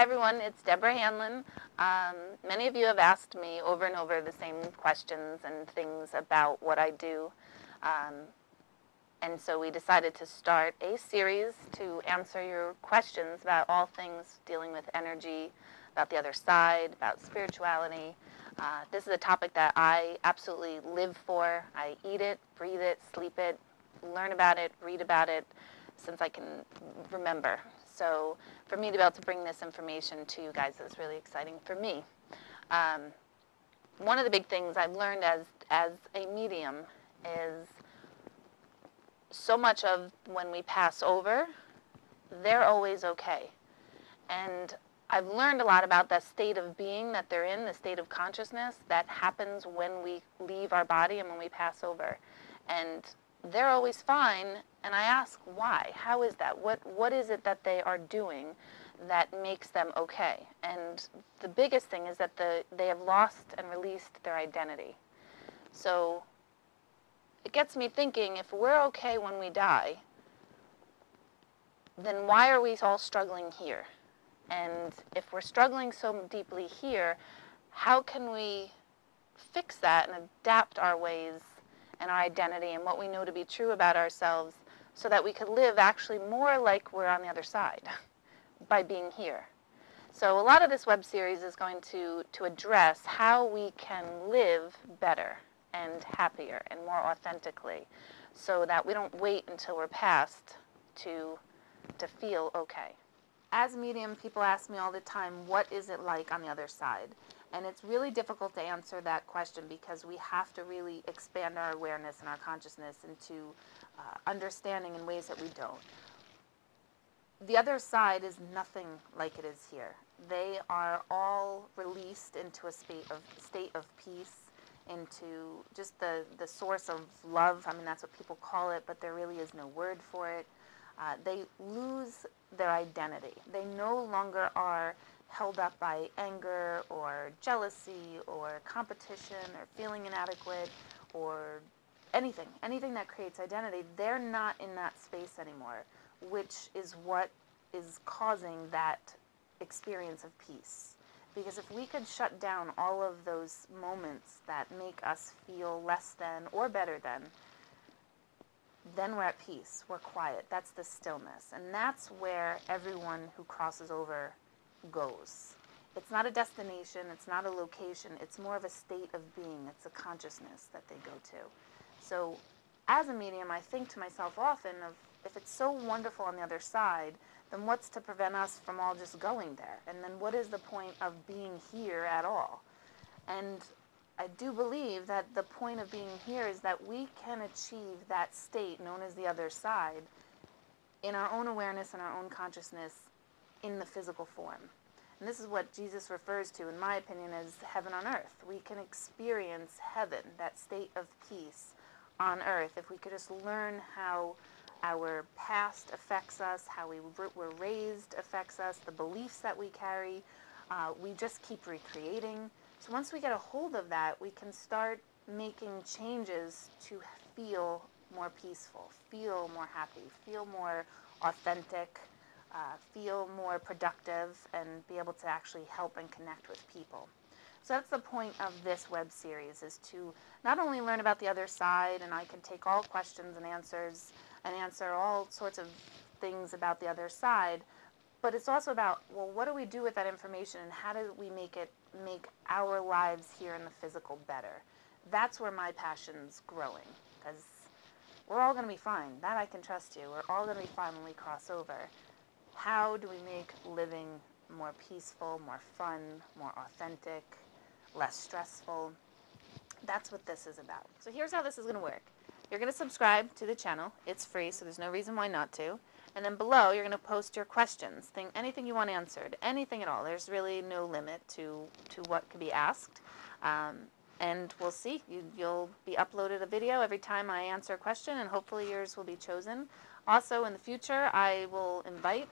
Hi everyone, it's Deborah Hanlon. Many of you have asked me over and over the same questions and things about what I do. And so we decided to start a series to answer your questions about all things dealing with energy, about the other side, about spirituality. This is a topic that I absolutely live for. I eat it, breathe it, sleep it, learn about it, read about it since I can remember. So for me to be able to bring this information to you guys is really exciting for me. One of the big things I've learned as a medium is so much of when we pass over, they're always okay. And I've learned a lot about the state of being that they're in, the state of consciousness that happens when we leave our body and when we pass over. And they're always fine, and I ask why? How is that? What is it that they are doing that makes them okay? And the biggest thing is that they have lost and released their identity. So it gets me thinking, if we're okay when we die, then why are we all struggling here? And if we're struggling so deeply here, how can we fix that and adapt our ways and our identity and what we know to be true about ourselves so that we could live actually more like we're on the other side by being here? So a lot of this web series is going to address how we can live better and happier and more authentically so that we don't wait until we're past to feel okay. As a medium, people ask me all the time, what is it like on the other side? And it's really difficult to answer that question because we have to really expand our awareness and our consciousness into understanding in ways that we don't. The other side is nothing like it is here. They are all released into a state of peace, into just the source of love. I mean, that's what people call it, but there really is no word for it. They lose their identity. They no longer are held up by anger or jealousy or competition or feeling inadequate or anything that creates identity. They're not in that space anymore, which is what is causing that experience of peace. Because if we could shut down all of those moments that make us feel less than or better than, then we're at peace, we're quiet. That's the stillness. And that's where everyone who crosses over goes. It's not a destination, it's not a location, it's more of a state of being. It's a consciousness that they go to. So as a medium, I think to myself often of, if it's so wonderful on the other side, then what's to prevent us from all just going there? And then what is the point of being here at all? And I do believe that the point of being here is that we can achieve that state known as the other side in our own awareness and our own consciousness in the physical form. And this is what Jesus refers to, in my opinion, as heaven on earth. We can experience heaven, that state of peace on earth, if we could just learn how our past affects us, how we were raised affects us, the beliefs that we carry. We just keep recreating. So once we get a hold of that, we can start making changes to feel more peaceful, feel more happy, feel more authentic, feel more productive, and be able to actually help and connect with people. So that's the point of this web series, is to not only learn about the other side, and I can take all questions and answer all sorts of things about the other side, but it's also about, well, what do we do with that information, and how do we make our lives here in the physical better? That's where my passion's growing, because we're all going to be fine. That I can trust you. We're all going to be fine when we cross over. How do we make living more peaceful, more fun, more authentic, less stressful? That's what this is about. So here's how this is going to work. You're going to subscribe to the channel. It's free, so there's no reason why not to. And then below, you're going to post your questions, anything you want answered, anything at all. There's really no limit to what could be asked. And we'll see. You'll be uploaded a video every time I answer a question, and hopefully yours will be chosen. Also, in the future, I will invite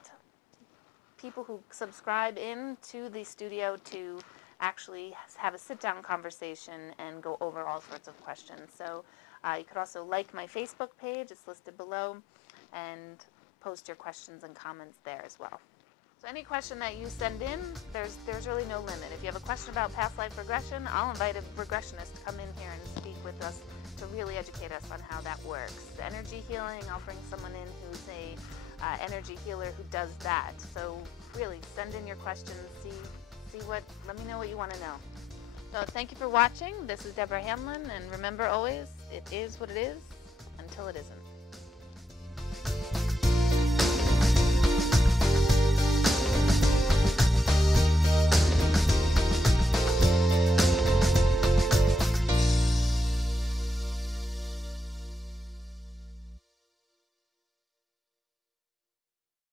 people who subscribe in to the studio to actually have a sit-down conversation and go over all sorts of questions. So you could also like my Facebook page. It's listed below. And post your questions and comments there as well. So any question that you send in, there's really no limit. If you have a question about past life regression, I'll invite a regressionist to come in here and speak with us to really educate us on how that works. The energy healing, I'll bring someone in who's a energy healer who does that. So really, send in your questions, let me know what you want to know. So thank you for watching. This is Deborah Hanlon, and remember always, it is what it is until it isn't.